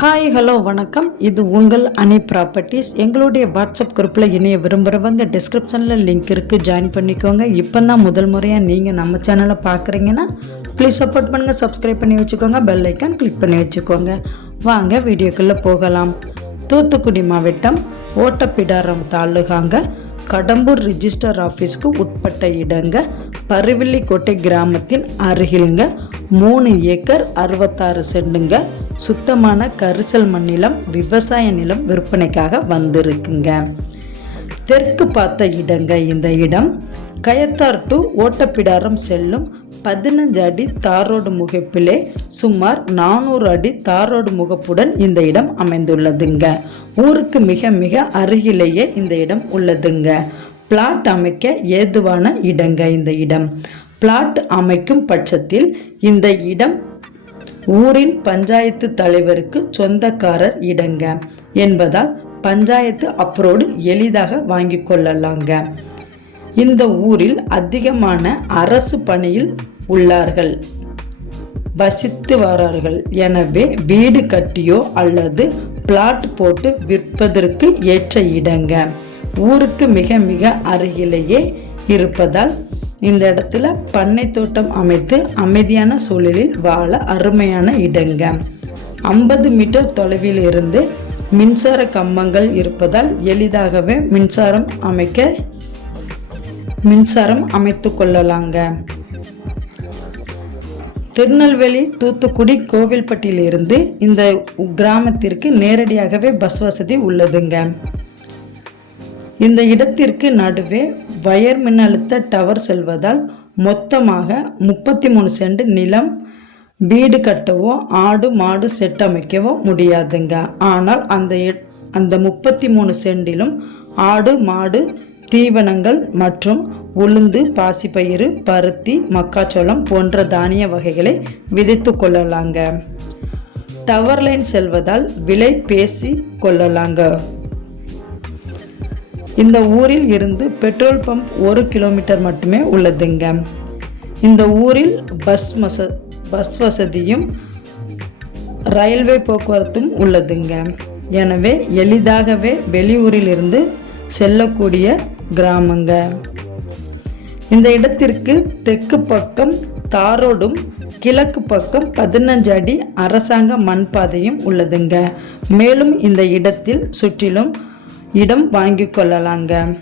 Hi hello வணக்கம். இது உங்கள் அனி ப்ராப்பர்ட்டிஸ் எங்களுடைய வாட்ஸ்அப் குரூப்பில் இணைய விரும்புகிறவங்க டிஸ்கிரிப்ஷனில் லிங்க் இருக்குது ஜாயின் பண்ணிக்கோங்க. இப்போ தான் முதல் முறையாக நீங்கள் நம்ம சேனலை பார்க்குறீங்கன்னா ப்ளீஸ் சப்போர்ட் பண்ணுங்கள் சப்ஸ்கிரைப் பண்ணி வச்சுக்கோங்க. பெல் ஐக்கான் கிளிக் பண்ணி வச்சுக்கோங்க. வாங்க வீடியோக்குள்ளே போகலாம். தூத்துக்குடி மாவட்டம் ஓட்டப்பிடாரம் தாலுகாங்க கடம்பூர் ரிஜிஸ்டர் ஆஃபீஸ்க்கு உட்பட்ட இடங்க பருவில்லிக்கோட்டை கிராமத்தின் அருகிலுங்க மூணு ஏக்கர் அறுபத்தாறு செண்டுங்க சுத்தமான கரிசல் மண்ணிலம் விவசாய நிலம் விற்பனைக்காக வந்திருக்குங்க. தெற்கு பார்த்த இடங்க இந்த இடம். கயத்தார் டு ஓட்டப்பிடாரம் செல்லும் பதினஞ்சு அடி தாரோடு முகப்பிலே சுமார் நானூறு அடி தாரோடு முகப்புடன் இந்த இடம் அமைந்துள்ளதுங்க. ஊருக்கு மிக மிக அருகிலேயே இந்த இடம் உள்ளதுங்க. பிளாட் அமைக்க ஏதுவான இடங்க இந்த இடம். பிளாட் அமைக்கும் பட்சத்தில் இந்த இடம் ஊரின் பஞ்சாயத்து தலைவருக்கு சொந்தக்காரர் இடங்க என்பதால் பஞ்சாயத்து அப்ரோடு எளிதாக வாங்கி கொள்ளலாங்க. இந்த ஊரில் அதிகமான அரசு பணியில் உள்ளார்கள். வசித்து வரார்கள். எனவே வீடு கட்டியோ அல்லது பிளாட் போட்டு விற்பதற்கு ஏற்ற இடங்க. ஊருக்கு மிக மிக அருகிலேயே இருப்பதால் இந்த இடத்துல பண்ணை தோட்டம் அமைத்து அமைதியான சூழலில் வாழ அருமையான இடங்க. ஐம்பது மீட்டர் தொலைவில் இருந்து மின்சார கம்பங்கள் இருப்பதால் எளிதாகவே மின்சாரம் அமைக்க மின்சாரம் அமைத்து கொள்ளலாங்க. திருநெல்வேலி தூத்துக்குடி கோவில்பட்டியிலிருந்து இந்த கிராமத்திற்கு நேரடியாகவே பஸ் வசதி உள்ளதுங்க. இந்த இடத்திற்கு நடுவே வயர் மின்னழுத்த டவர் செல்வதால் மொத்தமாக முப்பத்தி மூணு சென்ட் நிலம் வீடு கட்டவோ ஆடு மாடு செட் அமைக்கவோ முடியாதுங்க. ஆனால் அந்த அந்த முப்பத்தி மூணு சென்டிலும் ஆடு மாடு தீவனங்கள் மற்றும் உளுந்து பாசிப்பயிறு பருத்தி மக்காச்சோளம் போன்ற தானிய வகைகளை விதைத்து கொள்ளலாங்க. டவர் லைன் செல்வதால் விலை பேசி கொள்ளலாங்க. இந்த ஊரில் இருந்து பெட்ரோல் பம்ப் ஒரு கிலோமீட்டர் மட்டுமே உள்ளதுங்க. இந்த ஊரில் பஸ் மச பஸ் வசதியும் ரயில்வே போக்குவரத்தும் உள்ளதுங்க. எனவே எளிதாகவே வெளியூரிலிருந்து செல்லக்கூடிய கிராமங்க. இந்த இடத்திற்கு தெற்கு பக்கம் தாரோடும் கிழக்கு பக்கம் பதினஞ்சு அடி அரசாங்க மண் பாதையும் உள்ளதுங்க. மேலும் இந்த இடத்தில் சுற்றிலும் இடம் வாங்கி கொள்ளலாங்க.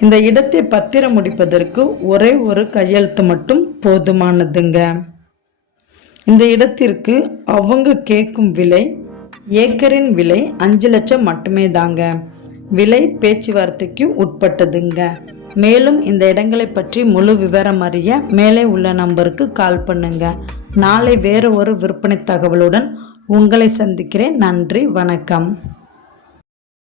இந்த இடத்தை பத்திரம் முடிப்பதற்கு ஒரே ஒரு கையெழுத்து மட்டும் போதுமானதுங்க. இந்த இடத்திற்கு அவங்க கேட்கும் விலை ஏக்கரின் விலை அஞ்சு லட்சம் மட்டுமே தாங்க. விலை பேச்சுவார்த்தைக்கு உட்பட்டதுங்க. மேலும் இந்த இடங்களை பற்றி முழு விவரம் அறிய மேலே உள்ள நம்பருக்கு கால் பண்ணுங்க. நாளை வேறு ஒரு விற்பனை தகவலுடன் உங்களை சந்திக்கிறேன். நன்றி வணக்கம்.